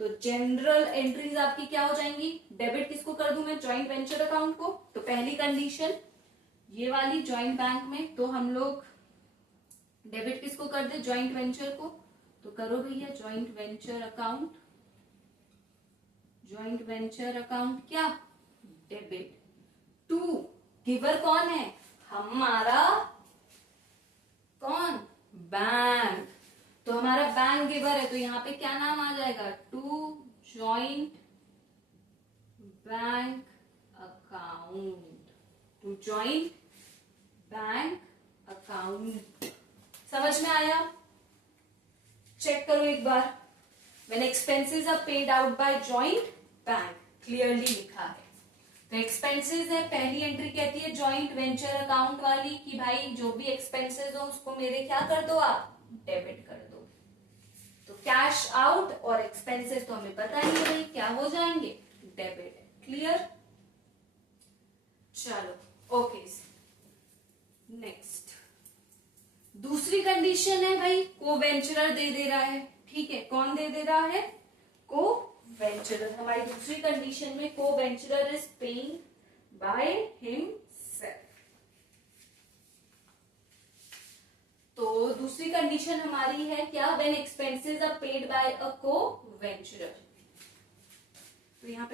तो जनरल एंट्रीज आपकी क्या हो जाएंगी, डेबिट किसको कर दूं मैं, जॉइंट वेंचर अकाउंट को। तो पहली कंडीशन ये वाली जॉइंट बैंक में, तो हम लोग डेबिट किसको कर दे, जॉइंट वेंचर को। तो करो भैया joint venture account, joint venture account क्या, डेबिट टू, गिवर कौन है हमारा, कौन, बैंक, तो हमारा बैंक गिवर है, तो यहां पे क्या नाम आ जाएगा, to joint bank account, to joint bank account. समझ में आया, चेक करो एक बार, when expenses are paid out by joint bank, clearly लिखा है। तो एक्सपेंसेस है, पहली एंट्री कहती है जॉइंट वेंचर अकाउंट वाली कि भाई जो भी एक्सपेंसेस हो उसको मेरे क्या कर दो आप, डेबिट कर दो। तो कैश आउट और एक्सपेंसेस तो हमें पता ही है भाई क्या हो जाएंगे, डेबिट। क्लियर, चलो ओके। नेक्स्ट दूसरी कंडीशन है भाई, को वेंचरर दे रहा है, ठीक है, कौन दे रहा है, को वेंचरर। हमारी दूसरी कंडीशन में co-venturer is paying by himself. तो दूसरी कंडीशन हमारी है क्या, when expenses are paid by a co-venturer. तो यहाँ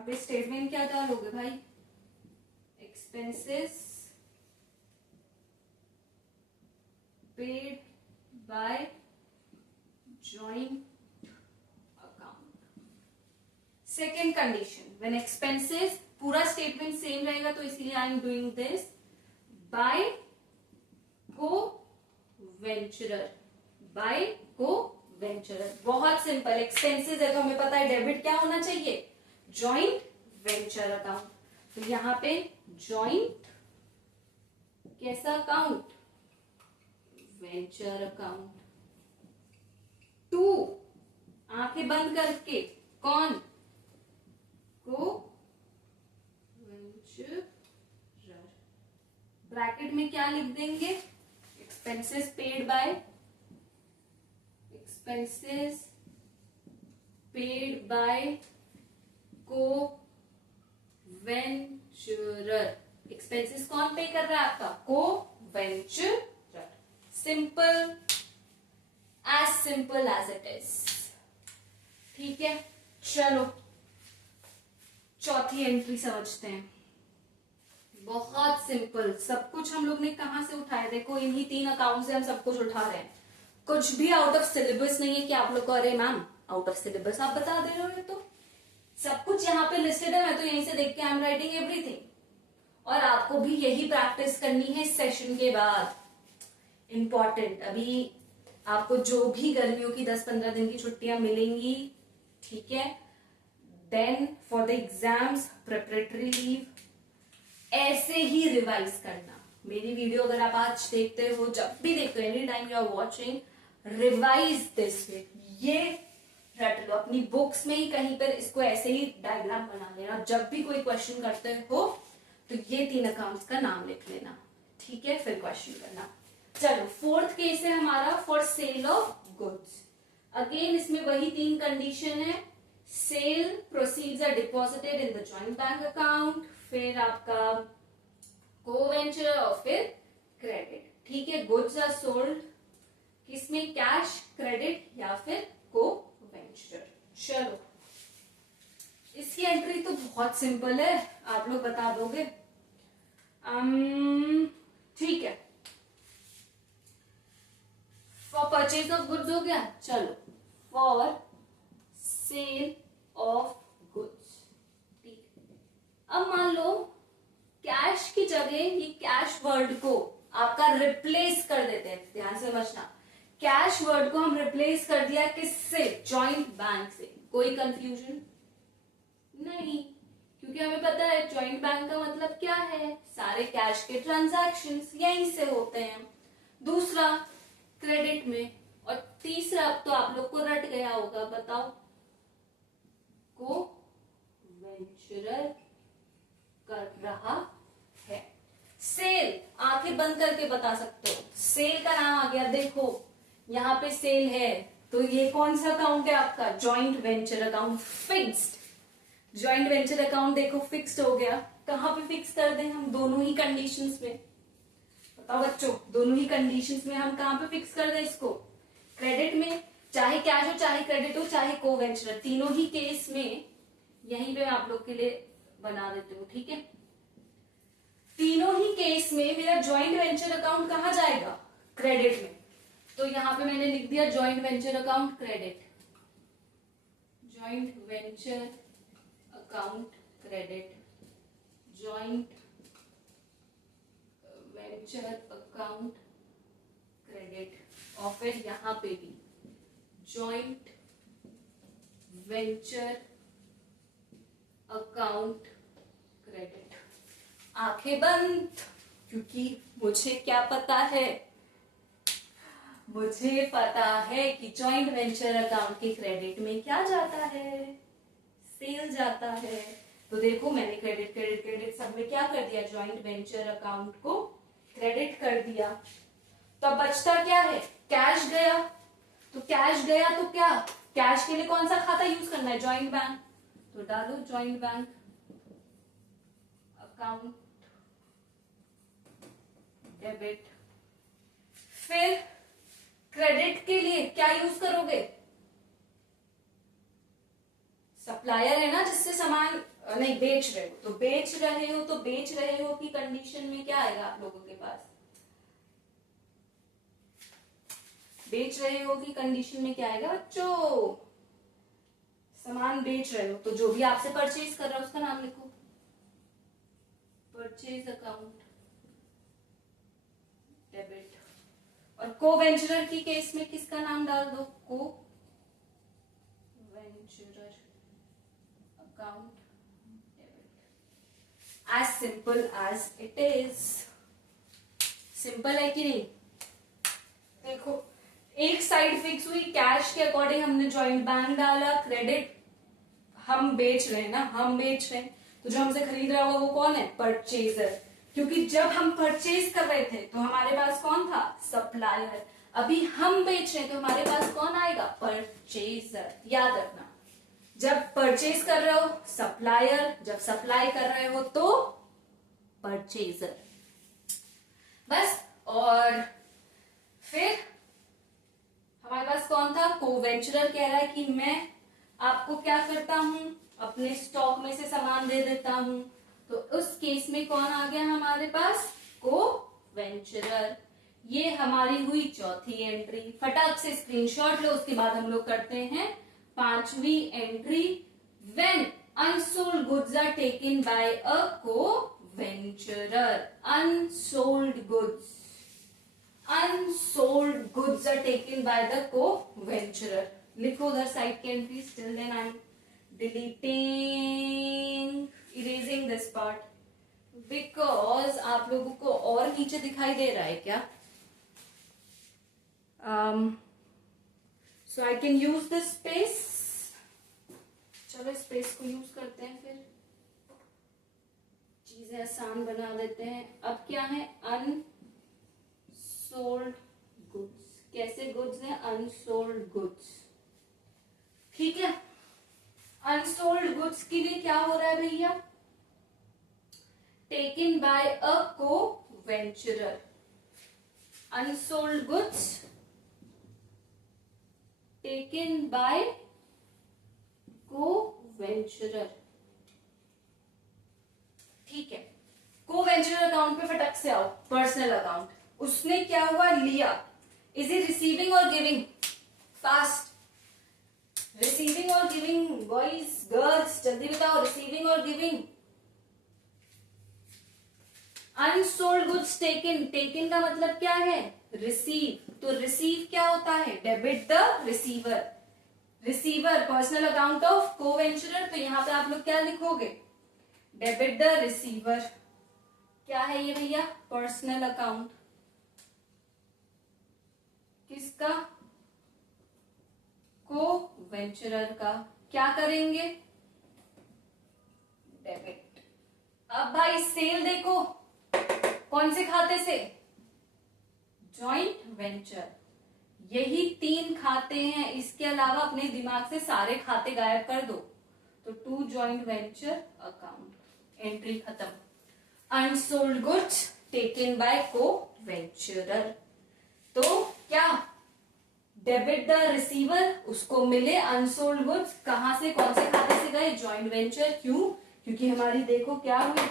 पे स्टेटमेंट क्या डालोगे भाई, expenses paid by joint account. Second condition, when expenses, पूरा स्टेटमेंट सेम रहेगा तो इसलिए I am doing this, by co-venturer, bye को वेंचरर। बहुत सिंपल, एक्सपेंसेस है तो हमें पता है डेबिट क्या होना चाहिए, जॉइंट वेंचर अकाउंट। तो यहां पे जॉइंट कैसा अकाउंट, वेंचर अकाउंट। टू, आंखें बंद करके, कौन, को वेंचर, ब्रैकेट में क्या लिख देंगे, expenses paid bye, expenses paid bye को वेंचरर। एक्सपेंसेस कौन पे कर रहा है आपका, co venturer. Simple, simple as it is, ठीक है। चलो चौथी एंट्री समझते हैं, बहुत सिंपल, सब कुछ हम लोग ने कहां से उठाया, देखो इन्हीं 3 अकाउंट से हम सब कुछ उठा रहे हैं, कुछ भी आउट ऑफ सिलेबस नहीं है कि आप लोग को अरे मैम आउट ऑफ सिलेबस आप बता दे रहे हो, तो सब कुछ यहाँ पे लिस्टेड है, मैं तो यहीं से देख के आई एम राइटिंग एवरीथिंग। और आपको भी यही प्रैक्टिस करनी है सेशन के बाद, इंपॉर्टेंट। अभी आपको जो भी गर्मियों की 10-15 दिन की छुट्टियां मिलेंगी, ठीक है, then for the exams preparatory leave, ऐसे ही रिवाइज करना। मेरी वीडियो अगर आप आज देखते हो, जब भी देखते हो, any time you are watching, revise this way, ये रट लो अपनी बुक्स में ही कहीं पर, इसको ऐसे ही डायग्राम बना लेना, जब भी कोई क्वेश्चन करते हो तो ये 3 अकाउंट्स का नाम लिख लेना, ठीक है, फिर क्वेश्चन करना। चलो फोर्थ केस है हमारा, for sale of goods. Again इसमें वही 3 कंडीशन है, sale proceeds are deposited in the joint bank account, फिर आपका को वेंचर और फिर क्रेडिट, ठीक है। गुड्स आर सोल्ड किसमें, कैश, क्रेडिट या फिर को वेंचर। चलो इसकी एंट्री तो बहुत सिंपल है, आप लोग बता दोगे, ठीक है। फॉर परचेज ऑफ गुड्स हो गया, चलो फॉर सेल ऑफ गुड्स, ठीक है। अब मान लो कैश की जगह ये कैश वर्ड को आपका रिप्लेस कर देते हैं, ध्यान से समझना, कैश वर्ड को हम रिप्लेस कर दिया किससे, जॉइंट बैंक से। कोई कंफ्यूजन नहीं, क्योंकि हमें पता है जॉइंट बैंक का मतलब क्या है, सारे कैश के ट्रांजैक्शंस यहीं से होते हैं। दूसरा क्रेडिट में, और तीसरा तो आप लोग को रट गया होगा, बताओ, को वेंचरर करके बता सकते हो। सेल का नाम आ गया, देखो यहाँ पे सेल है, तो ये कौन सा अकाउंट है आपका, joint venture account, fixed. Joint venture account देखो फिक्स्ड हो गया। कहाँ पे फिक्स कर दें हम, दोनों ही कंडीशंस में, बताओ बच्चों, दोनों ही कंडीशंस में हम कहाँ पे फिक्स कर दें इसको, क्रेडिट में, चाहे कैश हो चाहे क्रेडिट हो चाहे को वेंचर, तीनों ही केस में यहीं पे मैं आप लोग के लिए बना देती हूँ, ठीक है। तीनों ही केस में मेरा जॉइंट वेंचर अकाउंट कहाँ जाएगा, क्रेडिट में, तो यहां पे मैंने लिख दिया joint venture account credit, joint venture account credit, joint venture account credit, और फिर यहां पे भी जॉइंट वेंचर अकाउंट क्रेडिट। आंखें बंद, क्योंकि मुझे क्या पता है, मुझे पता है कि जॉइंट वेंचर अकाउंट के क्रेडिट में क्या जाता है, सेल जाता है। तो देखो मैंने क्रेडिट क्रेडिट क्रेडिट सब में क्या कर दिया, जॉइंट वेंचर अकाउंट को क्रेडिट कर दिया। तो अब बचता क्या है, कैश गया, तो कैश गया तो क्या, कैश के लिए कौन सा खाता यूज करना है, जॉइंट बैंक, तो डालो जॉइंट बैंक अकाउंट डेबिट। फिर क्रेडिट के लिए क्या यूज करोगे, सप्लायर है ना जिससे सामान नहीं बेच रहे हो, तो बेच रहे हो, तो बेच रहे हो की कंडीशन में क्या आएगा आप लोगों के पास, बेच रहे हो की कंडीशन में क्या आएगा बच्चों, सामान बेच रहे हो, तो जो भी आपसे परचेज कर रहा है उसका नाम लिखो, परचेज अकाउंट डेबिट। और को वेंचरर की केस में किसका नाम डाल दो, co venturer account debit. As simple as it is, सिंपल है कि नहीं। देखो एक साइड फिक्स हुई, कैश के अकॉर्डिंग हमने जॉइंट बैंक डाला, क्रेडिट हम बेच रहे हैं ना, हम बेच रहे हैं, तो जो हमसे खरीद रहा होगा वो कौन है, परचेजर, क्योंकि जब हम परचेज कर रहे थे तो हमारे पास कौन था, सप्लायर, अभी हम बेच रहे हैं तो हमारे पास कौन आएगा, परचेजर। याद रखना, जब परचेज कर रहे हो सप्लायर, जब सप्लाई कर रहे हो तो परचेजर, बस। और फिर हमारे पास कौन था, कोवेंचरर कह रहा है कि मैं आपको क्या करता हूं, अपने स्टॉक में से सामान दे देता हूं, तो उस केस में कौन आ गया हमारे पास, कोवेंचरर। ये हमारी हुई चौथी एंट्री, फटाक से स्क्रीनशॉट लो, उसके बाद हम लोग करते हैं पांचवी entry, when unsold goods are taken by a coventurer, unsold goods, unsold goods are taken by the co-venturer। लिखो उधर साइड के entries, till then I'm deleting, erasing this part because आप लोगों को और नीचे दिखाई दे रहा है क्या, so I can use this space, चलो स्पेस को यूज करते हैं, फिर चीजें आसान बना देते हैं। अब क्या है, अनसोल्ड गुड्स, कैसे गुड्स हैं, अनसोल्ड गुड्स, ठीक है। अनसोल्ड गुड्स के लिए क्या हो रहा है भैया, taken by a co-venturer, unsold goods taken by co-venturer, ठीक है। को-वेंचरर अकाउंट पे फटक से आओ, पर्सनल अकाउंट, उसने क्या हुआ, लिया, इज ही रिसीविंग और गिविंग, फास्ट, रिसीविंग और गिविंग, बॉयज गर्ल्स जल्दी बताओ, रिसीविंग और giving, unsold goods taken, taken का मतलब क्या है, रिसीव, तो रिसीव क्या होता है, debit the receiver, receiver personal account of co-venturer, तो यहां पे आप लोग क्या लिखोगे, डेबिट द रिसीवर, क्या है ये भैया, पर्सनल अकाउंट, किसका, को-वेंचरर का, क्या करेंगे, डेबिट। अब भाई सेल देखो, कौन से खाते से, जॉइंट वेंचर, यही 3 खाते हैं, इसके अलावा अपने दिमाग से सारे खाते गायब कर दो। तो 2 जॉइंट वेंचर अकाउंट, एंट्री खत्म। Unsold goods taken bye co-venturer, तो क्या डेबिट द रिसीवर, उसको मिले अनसोल्ड गुड्स, कहां से, कौन से खाते से गए, जॉइंट वेंचर। क्यों? क्योंकि हमारी देखो क्या हुई,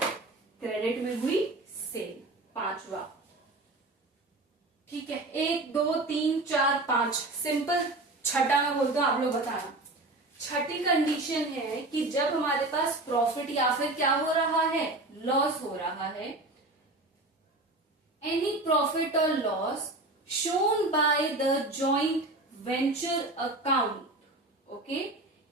क्रेडिट में हुई सेल, 5वां। ठीक है, 1 2 3 4 5, सिंपल। छठा मैं बोलता हूं, आप लोग बताना। छठी कंडीशन है कि जब हमारे पास प्रॉफिट या फिर क्या हो रहा है, लॉस हो रहा है, एनी प्रॉफिट और loss shown by the joint venture account, okay,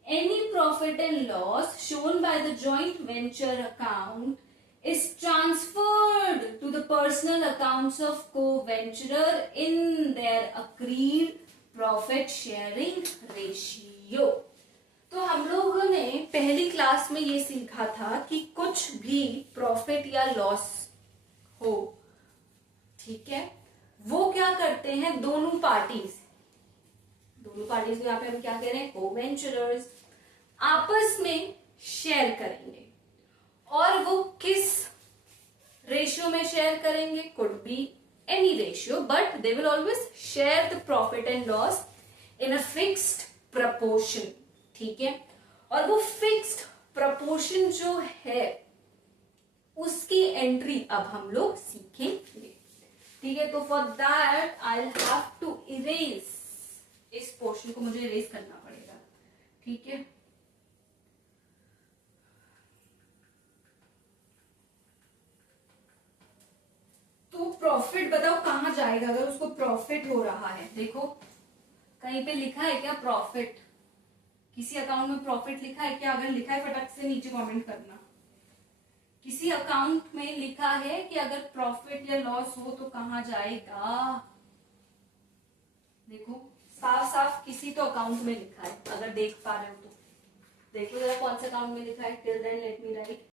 any profit and loss shown by the joint venture account is transferred to the personal accounts of co-venturer in their agreed profit sharing ratio। तो हम लोगों ने पहली class में ये सीखा था कि कुछ भी प्रॉफिट या लॉस हो, ठीक है, वो क्या करते हैं, दोनों पार्टीज को यहाँ पे हम क्या कह रहे हैं, को-वेंचरर्स, आपस में शेयर करेंगे। और वो किस रेशियो में शेयर करेंगे, could be any ratio, but they will always share the profit and loss in a fixed proportion. ठीक है, और वो फिक्स्ड प्रपोर्शन जो है उसकी एंट्री अब हम लोग सीखेंगे। ठीक है, तो for that I will have to erase, इस पोर्शन को मुझे इरेज करना पड़ेगा। ठीक है, तो प्रॉफिट बताओ कहां जाएगा अगर उसको प्रॉफिट हो रहा है। देखो कहीं पे लिखा है क्या प्रॉफिट, किसी अकाउंट में प्रॉफिट लिखा है क्या? अगर लिखा है फटाक से नीचे कमेंट करना। किसी अकाउंट में लिखा है कि अगर प्रॉफिट या लॉस हो तो कहां जाएगा? देखो साफ साफ किसी तो अकाउंट में लिखा है, अगर देख पा रहे हो तो देखो जरा कौन से अकाउंट में लिखा है। Till then let me right